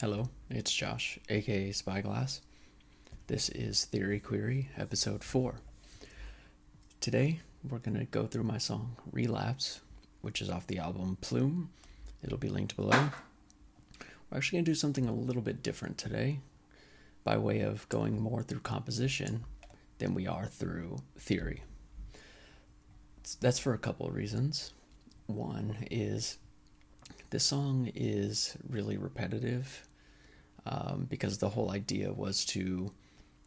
Hello, it's Josh, aka Spyglass. This is Theory Query, episode 4. Today, we're going to go through my song Relapse, which is off the album Plume. It'll be linked below. We're actually going to do something a little bit different today, by way of going more through composition than we are through theory. That's for a couple of reasons. One is this song is really repetitive because the whole idea was to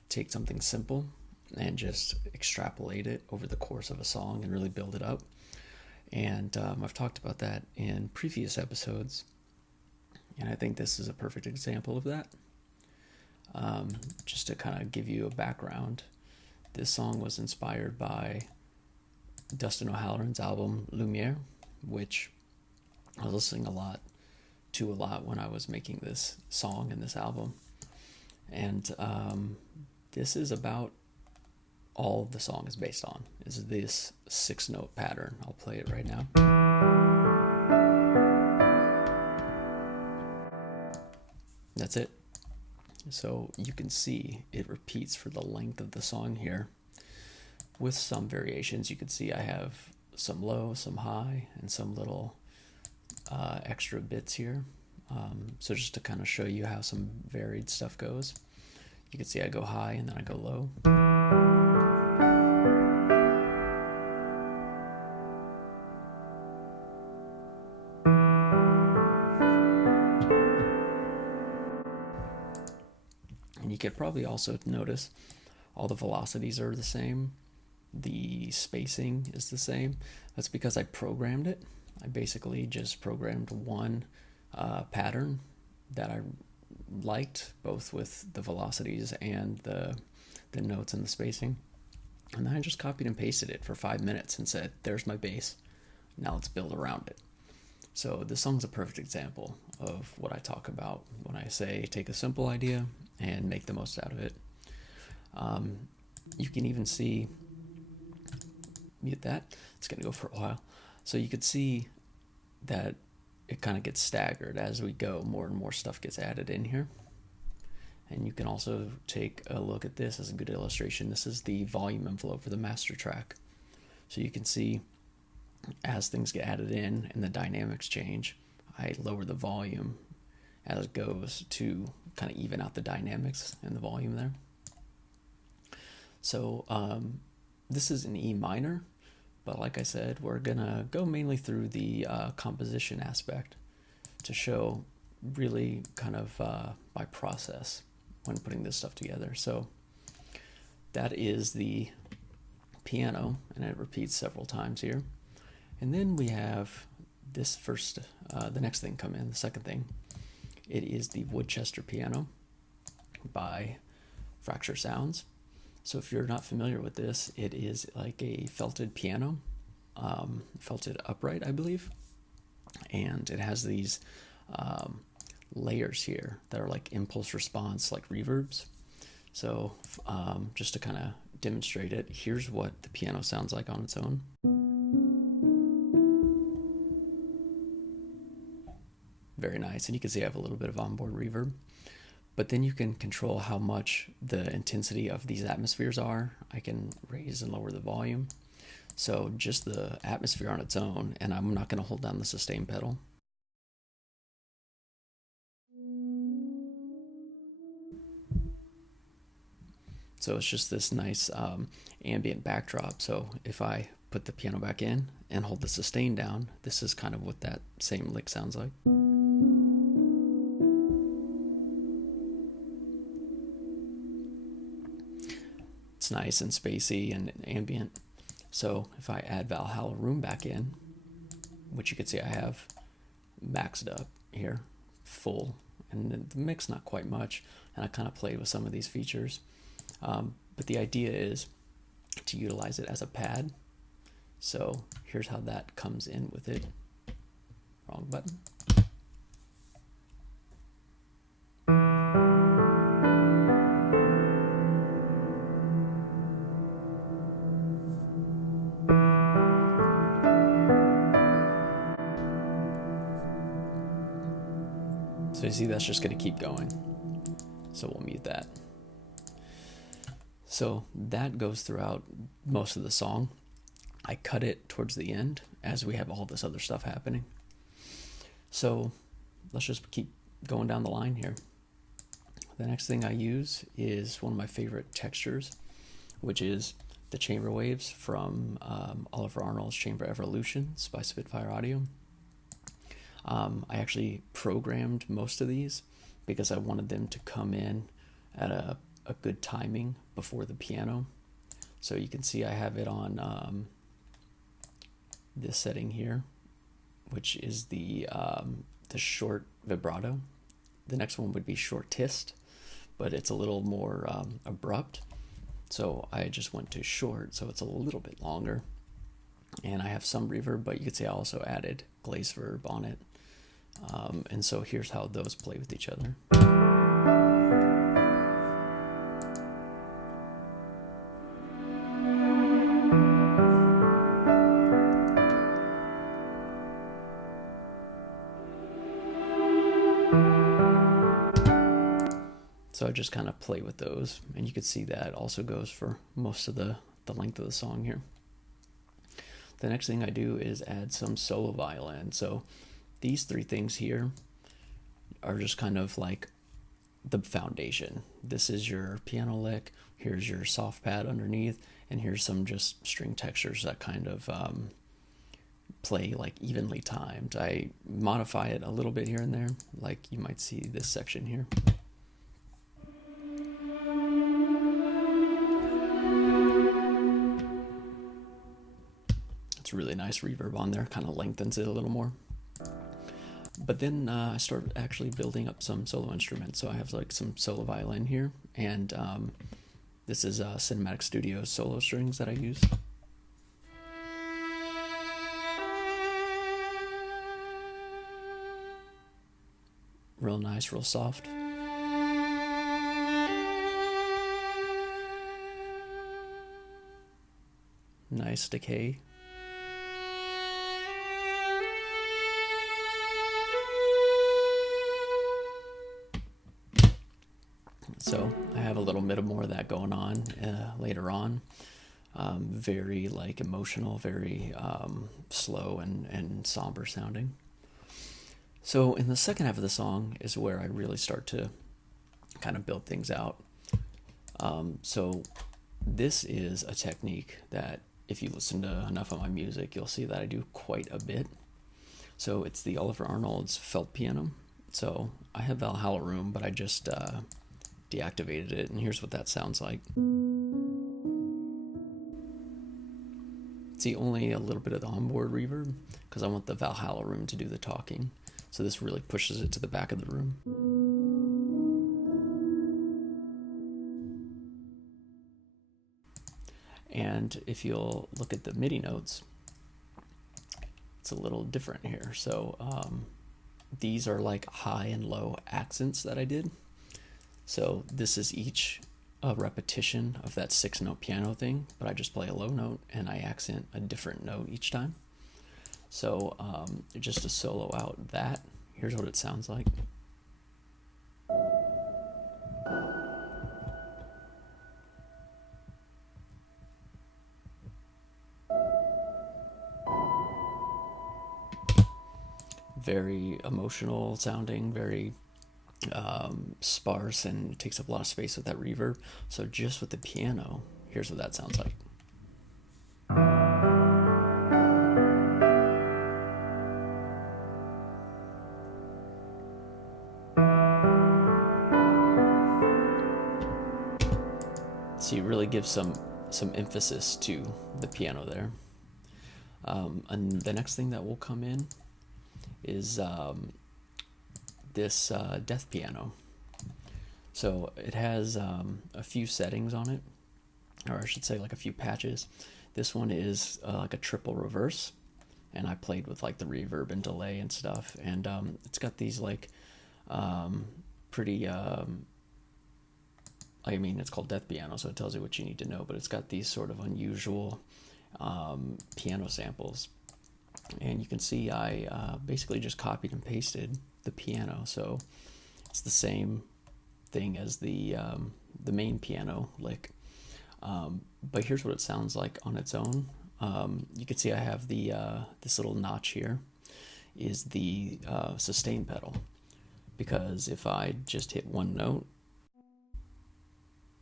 take something simple and just extrapolate it over the course of a song and really build it up. And I've talked about that in previous episodes, and I think this is a perfect example of that. Just to kind of give you a background, this song was inspired by Dustin O'Halloran's album Lumiere, which I was listening a lot when I was making this song and this album. And this is about all the song is based on, is this 6-note pattern. I'll play it right now. That's it. So you can see it repeats for the length of the song here, with some variations. You can see I have some low, some high, and some little extra bits here. So just to kind of show you how some varied stuff goes, you can see I go high and then I go low. And you could probably also notice all the velocities are the same. The spacing is the same. That's because I programmed it. I basically just programmed one pattern that I liked, both with the velocities and the notes and the spacing. And then I just copied and pasted it for 5 minutes and said, there's my bass. Now let's build around it. So this song's a perfect example of what I talk about when I say take a simple idea and make the most out of it. You can even see, mute that, it's going to go for a while. So you could see that it kind of gets staggered as we go. More and more stuff gets added in here. And you can also take a look at this as a good illustration. This is the volume envelope for the master track. So you can see as things get added in and the dynamics change, I lower the volume as it goes to kind of even out the dynamics and the volume there. So this is an E minor, but like I said, we're gonna go mainly through the composition aspect to show really kind of by process when putting this stuff together. So that is the piano, and it repeats several times here. And then we have this first, the next thing come in, the second thing. It is the Woodchester piano by Fracture Sounds. So if you're not familiar with this, it is like a felted piano, felted upright, I believe. And it has these layers here that are like impulse response, like reverbs. So just to kind of demonstrate it, here's what the piano sounds like on its own. Very nice. And you can see I have a little bit of onboard reverb. But then you can control how much the intensity of these atmospheres are. I can raise and lower the volume. So just the atmosphere on its own, and I'm not going to hold down the sustain pedal. So it's just this nice ambient backdrop. So if I put the piano back in and hold the sustain down, this is kind of what that same lick sounds like. It's nice and spacey and ambient. So if I add Valhalla Room back in, which you can see I have maxed up here, full, and the mix not quite much, and I kind of played with some of these features. But the idea is to utilize it as a pad. So here's how that comes in with it. Wrong button. So you see that's just going to keep going. So we'll mute that. So that goes throughout most of the song. I cut it towards the end as we have all this other stuff happening. So let's just keep going down the line here. The next thing I use is one of my favorite textures, which is the chamber waves from Oliver Arnold's Chamber Evolutions by Spitfire Audio. I actually programmed most of these because I wanted them to come in at a good timing before the piano. So you can see I have it on this setting here, which is the short vibrato. The next one would be shortist, but it's a little more abrupt. So I just went to short, so it's a little bit longer. And I have some reverb, but you could say I also added glaze verb on it. And so here's how those play with each other. So I just kind of play with those, and you can see that also goes for most of the length of the song here. The next thing I do is add some solo violin. So these three things here are just kind of like the foundation. This is your piano lick, here's your soft pad underneath, and here's some just string textures that kind of play like evenly timed. I modify it a little bit here and there, like you might see this section here. Really nice reverb on there, kind of lengthens it a little more. But then I started actually building up some solo instruments. So I have like some solo violin here, and this is Cinematic Studio solo strings that I use. Real nice, real soft. Nice decay. So I have a little bit more of that going on later on. Very like emotional, very slow and somber sounding. So in the second half of the song is where I really start to kind of build things out. So this is a technique that if you listen to enough of my music, you'll see that I do quite a bit. So it's the Oliver Arnold's felt piano. So I have Valhalla Room, but I just deactivated it, and here's what that sounds like. See, only a little bit of the onboard reverb because I want the Valhalla Room to do the talking. So this really pushes it to the back of the room. And if you'll look at the MIDI notes, it's a little different here. So these are like high and low accents that I did. So this is each a repetition of that 6-note piano thing, but I just play a low note and I accent a different note each time. So just to solo out that, here's what it sounds like. Very emotional sounding, very sparse, and it takes up a lot of space with that reverb. So just with the piano, here's what that sounds like. So you really give some emphasis to the piano there. And the next thing that will come in is this death piano. So it has a few settings on it, or I should say like a few patches. This one is like a triple reverse, and I played with like the reverb and delay and stuff, and it's got these like pretty I mean, it's called death piano, so it tells you what you need to know, but it's got these sort of unusual piano samples. And you can see I basically just copied and pasted the piano. So It's the same thing as the main piano lick. But here's what it sounds like on its own. You can see I have the this little notch here is the sustain pedal, because if I just hit one note,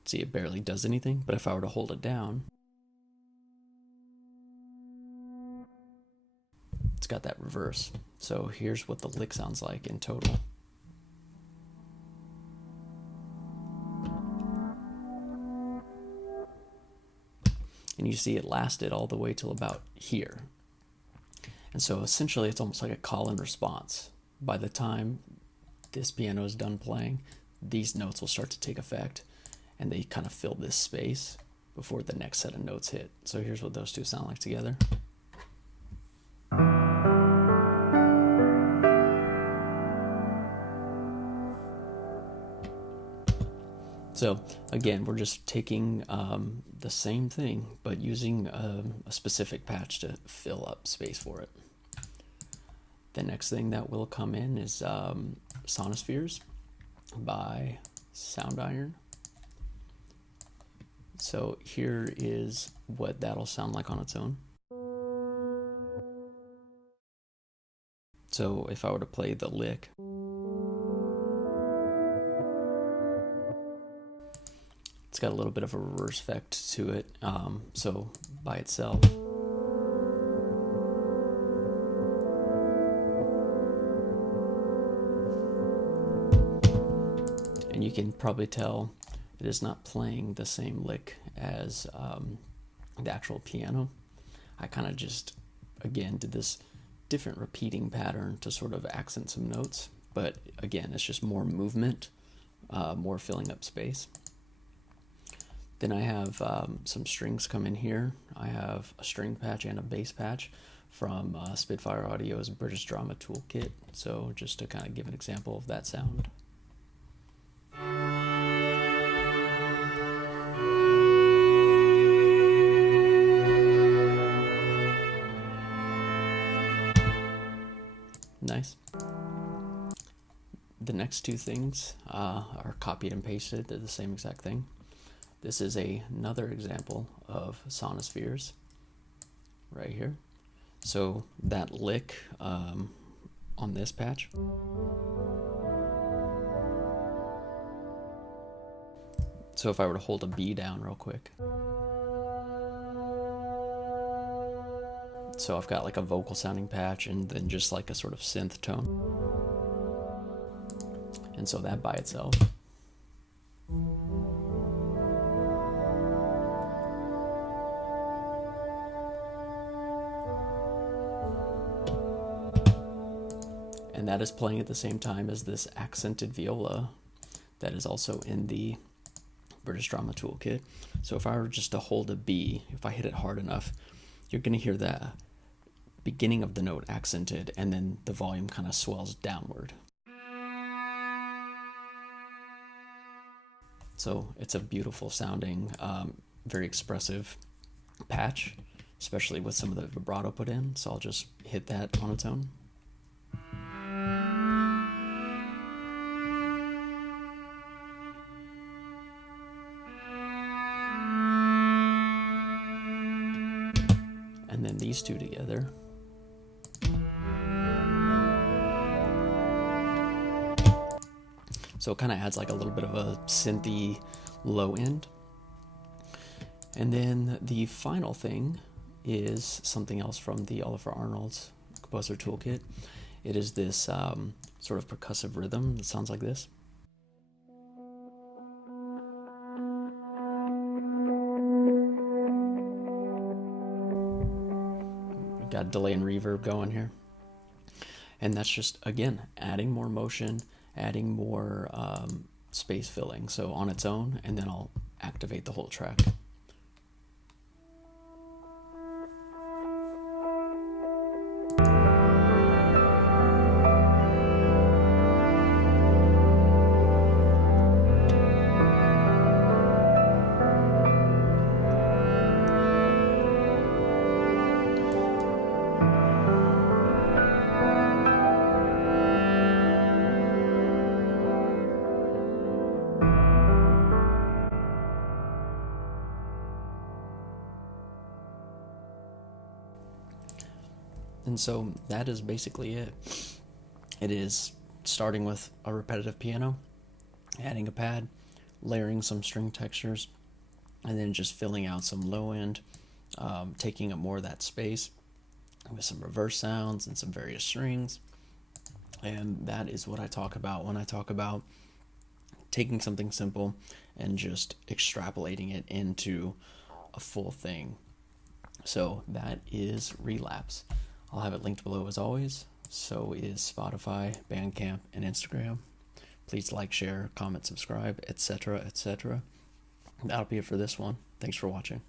see, it barely does anything, but if I were to hold it down, it's got that reverse. So here's what the lick sounds like in total. And you see it lasted all the way till about here. And so essentially it's almost like a call and response. By the time this piano is done playing, these notes will start to take effect, and they kind of fill this space before the next set of notes hit. So here's what those two sound like together. So again, we're just taking the same thing, but using a specific patch to fill up space for it. The next thing that will come in is Sonospheres by Sound Iron. So here is what that'll sound like on its own. So if I were to play the lick, it's got a little bit of a reverse effect to it. So by itself, and you can probably tell it is not playing the same lick as the actual piano. I kind of just, again, did this different repeating pattern to sort of accent some notes, but again, it's just more movement, more filling up space. Then I have some strings come in here. I have a string patch and a bass patch from Spitfire Audio's British Drama Toolkit. So just to kind of give an example of that sound. Nice. The next two things are copied and pasted. They're the same exact thing. This is another example of Sonospheres right here. So that lick on this patch, so if I were to hold a B down real quick, so I've got like a vocal sounding patch and then just like a sort of synth tone. And so that by itself, and that is playing at the same time as this accented viola that is also in the British Drama Toolkit. So if I were just to hold a B, if I hit it hard enough, you're going to hear the beginning of the note accented, and then the volume kind of swells downward. So it's a beautiful sounding, very expressive patch, especially with some of the vibrato put in. So I'll just hit that on its own. And then these two together. So it kind of adds like a little bit of a synthy low end. And then the final thing is something else from the Oliver Arnold's Composer Toolkit. It is this sort of percussive rhythm that sounds like this. We've got delay and reverb going here. And that's just, again, adding more motion, adding more space filling. So on its own, and then I'll activate the whole track. And so that is basically it. It is starting with a repetitive piano, adding a pad, layering some string textures, and then just filling out some low end, taking up more of that space with some reverse sounds and some various strings. And that is what I talk about when I talk about taking something simple and just extrapolating it into a full thing. So that is Relapse. I'll have it linked below as always. So is Spotify, Bandcamp, and Instagram. Please like, share, comment, subscribe, etc., etc. That'll be it for this one. Thanks for watching.